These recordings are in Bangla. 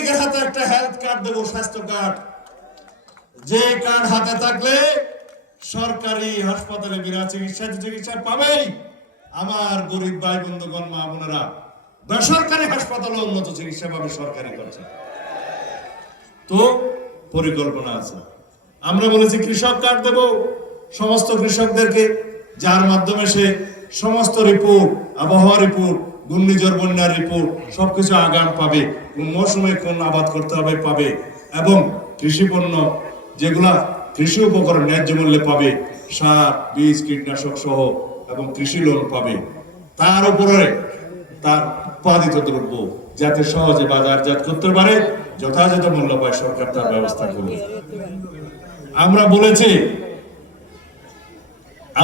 লীগের হাতে একটা হেলথ কার্ড দেবো, স্বাস্থ্য কার্ড, যে কার্ড হাতে থাকলে সরকারি হাসপাতালে বিনা চিকিৎসা পাবেই আমার গরিব ভাই বন্ধুগণ, মা বোনেরা। বেসরকারি হাসপাতালে উন্নত চিকিৎসা পাবে সরকারি খরচা। তো পরিকল্পনা আছে। আমরা বলেছি কৃষক কার্ড দেব সমস্ত কৃষকদেরকে, যার মাধ্যমে সে সমস্ত রিপোর্ট, আবহাওয়া রিপোর্ট, ঘূর্ণিঝড় বন্যার রিপোর্ট সবকিছু আগাম পাবে, কোন মৌসুমে কোন আবাদ করতে হবে পাবে, এবং কৃষি পণ্য যেগুলা কৃষি উপকরণ ন্যায্য মূল্যে পাবে, সার, বীজ, কীটনাশক সহ, এবং কৃষি লোন পাবে। তার উপরে তার উৎপাদিত দ্রব্য যাতে সহজে বাজারজাত করতে পারে, যথাযথ মূল্য পায়, সরকার তার ব্যবস্থা করবে। আমরা বলেছি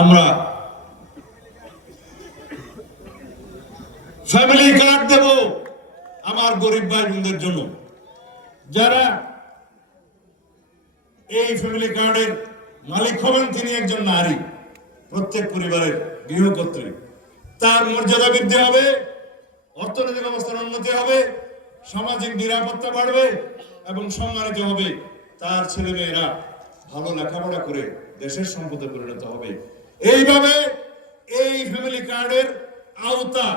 আমরা ফ্যামিলি কার্ড দেব আমার গরিব ভাই বোনদের জন্য, যারা এই ফ্যামিলি কার্ডের মালিক হবেন তিনি একজন নারী, প্রত্যেক পরিবারের গৃহকর্ত্রী। তার মর্যাদা বৃদ্ধি হবে, অর্থনৈতিক অবস্থার উন্নতি হবে, সামাজিক নিরাপত্তা বাড়বে এবং সম্মানিত হবে। তার ছেলে মেয়েরা ভালো লেখাপড়া করে দেশের সম্পদে পরিণত হবে। এইভাবে এই ফ্যামিলি কার্ডের আওতা,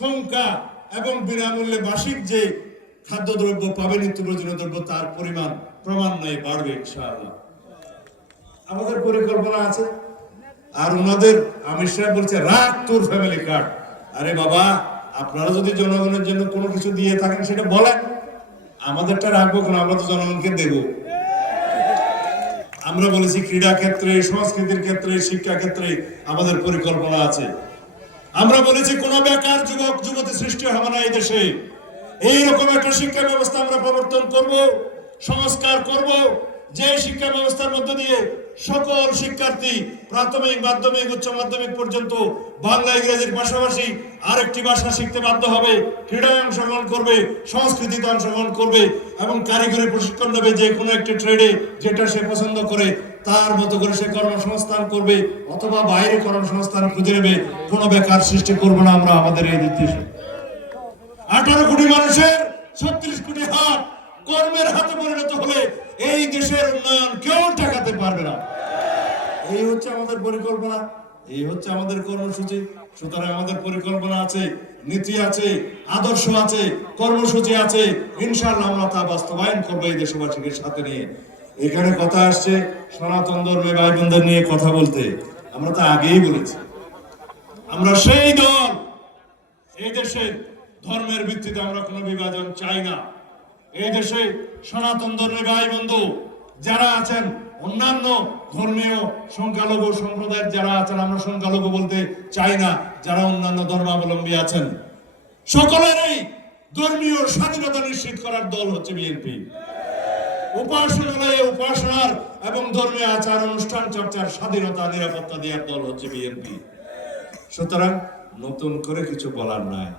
সংখ্যা এবং বিনামূল্যে মাসিক যে খাদ্যদ্রব্য পাবে, নিত্য প্রয়োজনীয় দ্রব্য, তার পরিমাণ ক্রমান্বয়ে বাড়বে ইনশাআল্লাহ। আমাদের পরিকল্পনা আছে। আর ওনাদের আমির সাহেব বলছে রাখ তোর ফ্যামিলি কার্ড। আরে বাবা, আপনারা যদি জনগণের জন্য কোনো কিছু দিয়ে থাকেন সেটা বলেন, আমাদেরটা রাখবো কেন? আমরা তো জনগণকে দেব। আমরা বলেছি ক্রীড়া ক্ষেত্রে, সংস্কৃতির ক্ষেত্রে, শিক্ষা ক্ষেত্রে আমাদের পরিকল্পনা আছে। আমরা বলেছি কোন বেকার যুবক যুবতী সৃষ্টি হবে না এই দেশে। এইরকম একটা শিক্ষা ব্যবস্থা আমরা প্রবর্তন করব, সংস্কার করব, যে শিক্ষা ব্যবস্থার মধ্য দিয়ে সকল শিক্ষার্থী প্রাথমিক, মাধ্যমিক, উচ্চ মাধ্যমিক পর্যন্ত বাংলা ইংরেজির পাশাপাশি আরেকটি ভাষা শিখতে বাধ্য হবে, ক্রীড়ায় অংশগ্রহণ করবে, সংস্কৃতিতে অংশগ্রহণ করবে এবং কারিগরি প্রশিক্ষণ নেবে যে কোনো একটি ট্রেডে, যেটা সে পছন্দ করে তার মতো করে সে কর্মসংস্থান করবে অথবা বাইরে কর্মসংস্থান খুঁজে নেবে। কোনো বেকার সৃষ্টি করবো না আমরা আমাদের এই দেশে। 18 কোটি মানুষের 36 কোটি হাত কর্মের হাতে পরিণত হলে এই দেশের উন্নয়ন কেউ ঠেকাতে পারবে না। এই হচ্ছে আমাদের পরিকল্পনা, এই হচ্ছে আমাদের কর্মসূচি। সুতরাং আমাদের পরিকল্পনা আছে, নীতি আছে, আদর্শ আছে, কর্মসূচি আছে। ইনশাআল্লাহ আমরা তা বাস্তবায়ন করবো এই দেশবাসীকে সাথে নিয়ে। এখানে কথা আসছে সনাতন ধর্মী ভাই বোনদের নিয়ে কথা বলতে। আমরা তো আগেই বলেছি আমরা সেই দল, এই দেশে ধর্মের ভিত্তিতে আমরা কোনো বিভাজন চাই না। এই দেশে সনাতন ধর্মী ভাই বন্ধু যারা আছেন, অন্যান্য ধর্মীয় সংখ্যালঘু সম্প্রদায়ের যারা আছেন, আমরা সংখ্যালঘু বলতে চাই না, যারা অন্যান্য ধর্মাবলম্বী আছেন, সকলেরই ধর্মীয় স্বাধীনতা নিশ্চিত করার দল হচ্ছে বিএনপি। উপাসনালয়ে উপাসনার এবং ধর্মীয় আচার অনুষ্ঠান চর্চার স্বাধীনতা, নিরাপত্তা দেওয়ার দল হচ্ছে বিএনপি। সুতরাং নতুন করে কিছু বলার নাই।